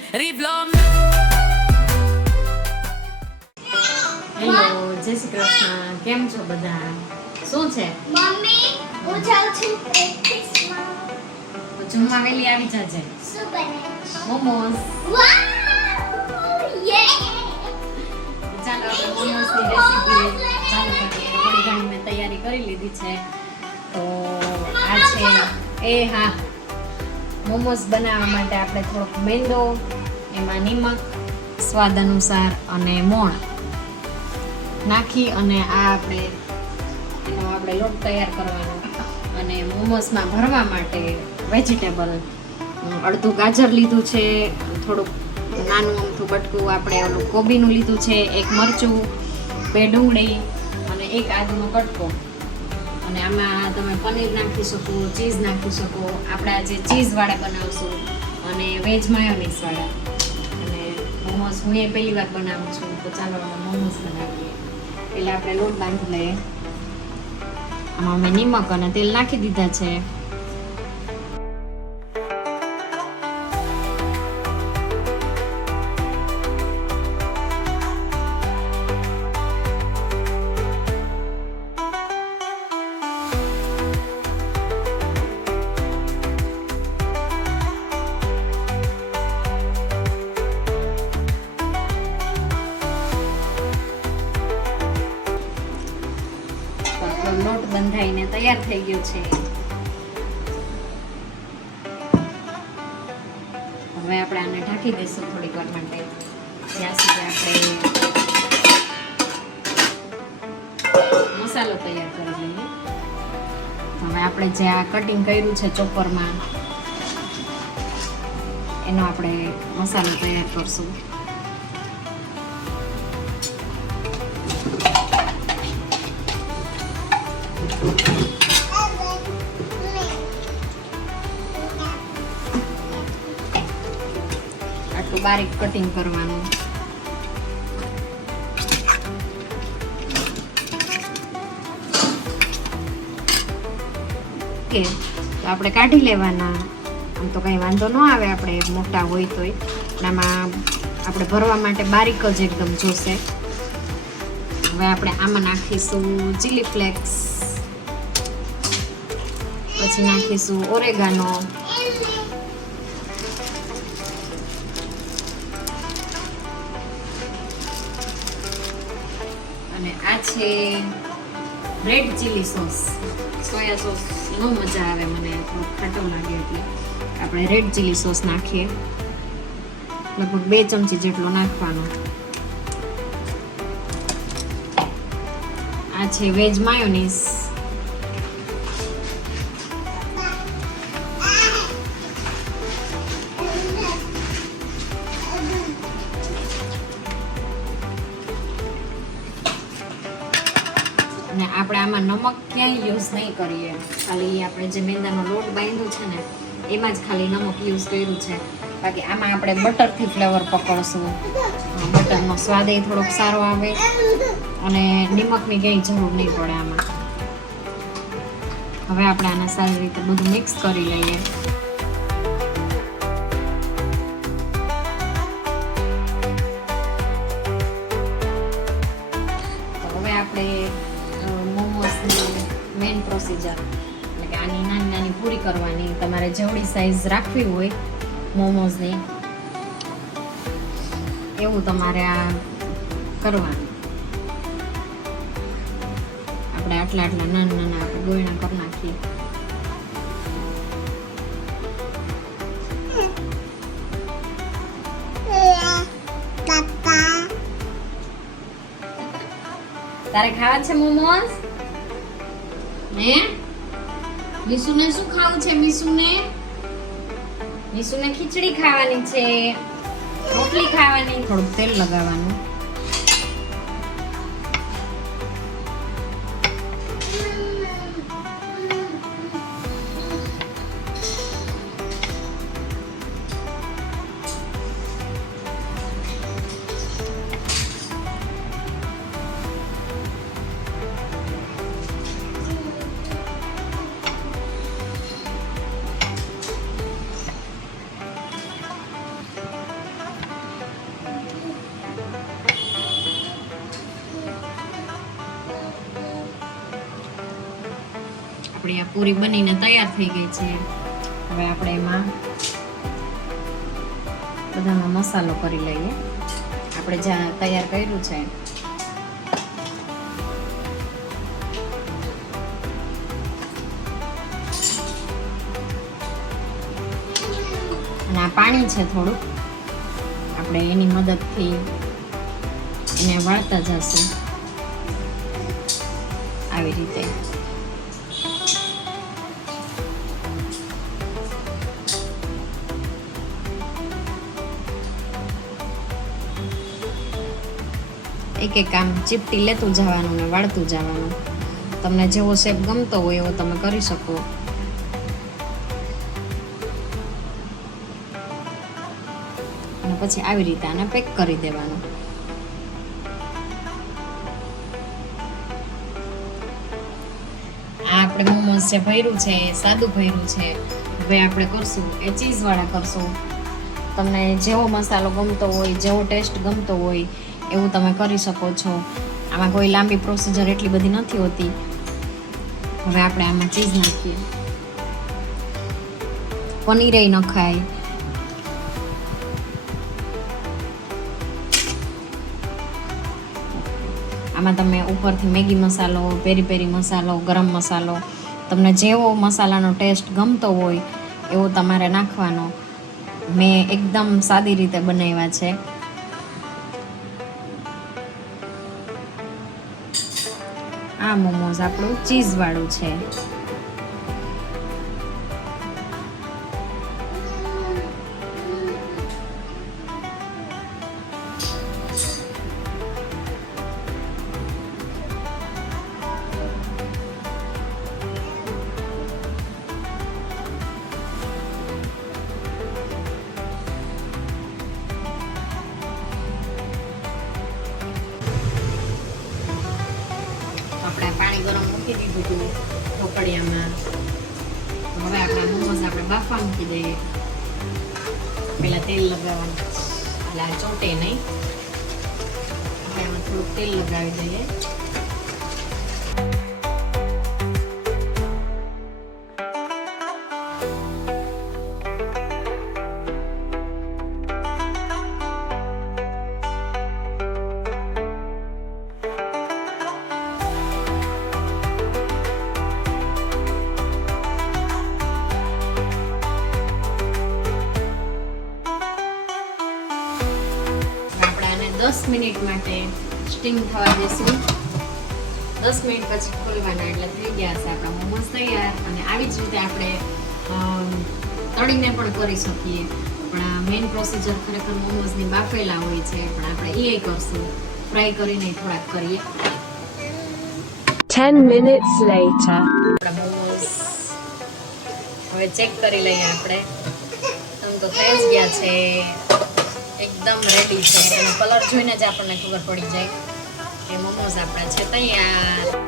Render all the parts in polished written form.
Hello, જય શ્રી કૃષ્ણ. કેમ છો બધા? શું છે મમ્મી હું જાઉં છું પ્રેક્ટિસમાં. જમવા વેલી આવી જાજે. શું બને? મોમોસ. વાવ યે. ચાલો આપણે મોમોસની રેસીપી ચાલુ કરીએ. થોડી ઘણી મેં તૈયારી કરી લીધી છે. તો આ છે મોમોસ બનાવવા માટે આપણે થોડોક મેંદો, એમાં નિમક, સ્વાદ અનુસાર અને મોણ નાખી અને એનો આપણે લોટ તૈયાર કરવાનો. અને મોમોસમાં ભરવા માટે વેજીટેબલ અડધું ગાજર લીધું છે, થોડુંક નાનું અમથું બટકું આપણે ઓલું કોબીનું લીધું છે, એક મરચું, 2 ડુંગળી અને એક આદુનો કટકો. અને આમાં તમે પનીર નાખી શકો, ચીઝ નાખી શકો. આપણે આજે ચીઝવાળા બનાવશું અને વેજ માયોનીઝવાળા. અને મોમોસ હું એ પહેલી વાર બનાવું છું, તો ચાલો અમે મોમોસ બનાવીએ. એટલે આપણે લોટ બાંધી લઈએ. આમાં અમે નિમક અને તેલ નાખી દીધા છે. લોટ બંધાઈને તૈયાર થઈ ગયો છે. હવે આપણે આને ઢાંકી દઈશું થોડીક વાર માટે, ત્યાં સુધી આપણે મસાલો તૈયાર કરી લઈએ. હવે આપણે જે આ કટિંગ કર્યું છે ચોપરમાં, એનો આપણે મસાલો તૈયાર કરશું. આટલું બારીક કટિંગ કરવાનું. ઓકે, તો આપણે કાઢી લેવાના. આમ તો કંઈ વાંધો ન આવે, આપણે મોટા હોય તોય. આમાં આપણે ભરવા માટે બારીક જ એકદમ જોશે. હવે આપણે આમાં નાખીશું ચીલી ફ્લેક્સ, પછી નાખીશું ઓરેગાનો, અને આ છે red chilli sauce. Soya sauce નો મજા આવે, મને થોડું ખાટો લાગે, એટલે આપણે રેડ ચીલી સોસ નાખીએ. લગભગ 2 ચમચી જેટલો નાખવાનો. આ છે વેજ માયોનીઝ. અને આપણે આમાં નમક ક્યાંય યુઝ નહીં કરીએ, ખાલી આપણે જે મેંદાનો લોટ બાંધ્યો છે ને એમાં જ ખાલી નમક યુઝ કર્યું છે. બાકી આમાં આપણે બટરથી ફ્લેવર પકડશું. બટરનો સ્વાદ એ થોડોક સારો આવે અને નિમકની ક્યાંય જરૂર નહીં પડે આમાં. હવે આપણે આને સારી રીતે બધું મિક્સ કરી લઈએ. તો હવે આપણે મોમોસની મેઇન પ્રોસિજર, એટલે કે આની નાની નાની પૂરી કરવાની. તમારે જેવડી સાઈઝ રાખવી હોય મોમોઝની, એવું તમારે આ કરવાનું. આપણે આટલા નાના નાના આપણે ગોયણા કરી નાખીએ. તારે ખાવા છે મોમોસ? હે, મીસુને શું ખાવું છે? મીસુને ખીચડી ખાવાની છે, રોટલી ખાવાની. થોડુંક તેલ લગાવવાનું. આપણી આ પૂરી બનીને તૈયાર થઈ ગઈ છે. હવે આપણે એમાં બધાનો મસાલો કરી લઈએ. આપણે જ્યાં તૈયાર કર્યું છે અને આ પાણી છે થોડુંક, આપણે એની મદદથી એને વાળતા જશું આવી રીતે. એક એક આમ ચીપટી લેતું જવાનું ને વાળતું જવાનું. તમને જેવો શેપ ગમતો હોય એવો તમે કરી શકો. અને પછી આવી રીતે આને પેક કરી દેવાનું. આ આપણે મોમોસ જે ભર્યું છે સાદું ભર્યું છે. હવે આપણે કરશું એ ચીઝવાળા કરશું. તમને જેવો મસાલો ગમતો હોય, જેવો ટેસ્ટ ગમતો હોય એવું તમે કરી શકો છો. આમાં કોઈ લાંબી પ્રોસિજર એટલી બધી નથી હોતી. હવે આપણે આમાં ચીઝ નાખીએ. પનીરે નખાય. આમાં તમે ઉપરથી મેગી મસાલો, પેરી પેરી મસાલો, ગરમ મસાલો, તમને જેવો મસાલાનો ટેસ્ટ ગમતો હોય એવો તમારે નાખવાનો. મેં એકદમ સાદી રીતે બનાવ્યા છે. આ મોમોસ આપણું ચીઝ વાળું છે. આપણે પાણી ગરમ મૂકી દીધું હતું ઢોકળિયામાં. હવે આપણા મોમોસ આપણે બાફવા મૂકી દઈએ. પહેલા તેલ લગાવવાનું એટલે આ ચોટે નહીં. આપણે આમાં થોડુંક તેલ લગાવી દઈએ. આપણે આને 10 મિનિટ માટે સ્ટીમ થવા દેશું. 10 મિનિટ પછી ખોલવાના એટલે થઈ ગયા છે આપણા મોમોસ તૈયાર. અને આવી જ રીતે આપણે તળીને પણ કરી શકીએ. પણ આ મેઇન પ્રોસિજર ખરેખર મોમોસની બાફેલા હોય છે, પણ આપણે એ કરશું. ફ્રાય કરીને થોડાક કરીએ. 10 minutes later. આપણા મોમોસ હવે ચેક કરી લઈએ આપણે. આમ તો થઈ જ ગયા છે, એકદમ રેડી છે. એનો કલર જોઈને જ આપણને ખબર પડી જાય કે મોમોસ આપણા છે તૈયાર.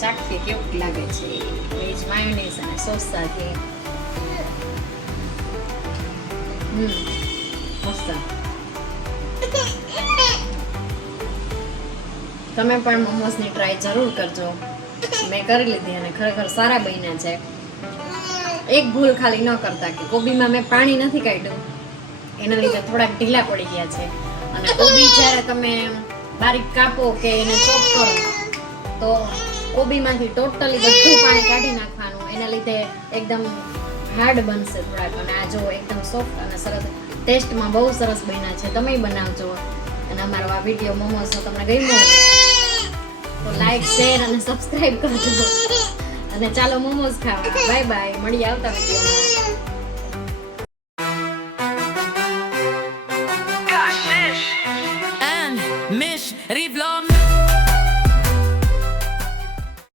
ચાખીએ કેવું લાગે છે વેજ માયોનીઝ અને સોસ સાથે. મસ્ત. તમે પણ મોમોસની ટ્રાય જરૂર કરજો. મેં કરી લીધી અને ખરેખર સારા બન્યા છે. એક ભૂલ ખાલી ન કરતા કે કોબીમાં મેં પાણી નથી કાઢ્યું, એના લીધે થોડાક ઢીલા પડી ગયા છે. અને કોબી જ્યારે તમે બારીક કાપો કે એને ચોપ કરો તો કોબીમાંથી ટોટલી બધું પાણી કાઢી નાખવાનું, એના લીધે એકદમ હાર્ડ બનશે થોડાક. અને આ જો એકદમ સોફ્ટ અને સરસ, ટેસ્ટમાં બહુ સરસ બન્યા છે. તમે બનાવજો. અને અમારો આ વિડીયો મોમોસનો તમને ગમ્યો તો લાઈક, શેર અને સબસ્ક્રાઇબ કરજો. અને ચાલો મોમોસ ખાવા. બાય બાય, મળીએ આવતા વિડીયોમાં.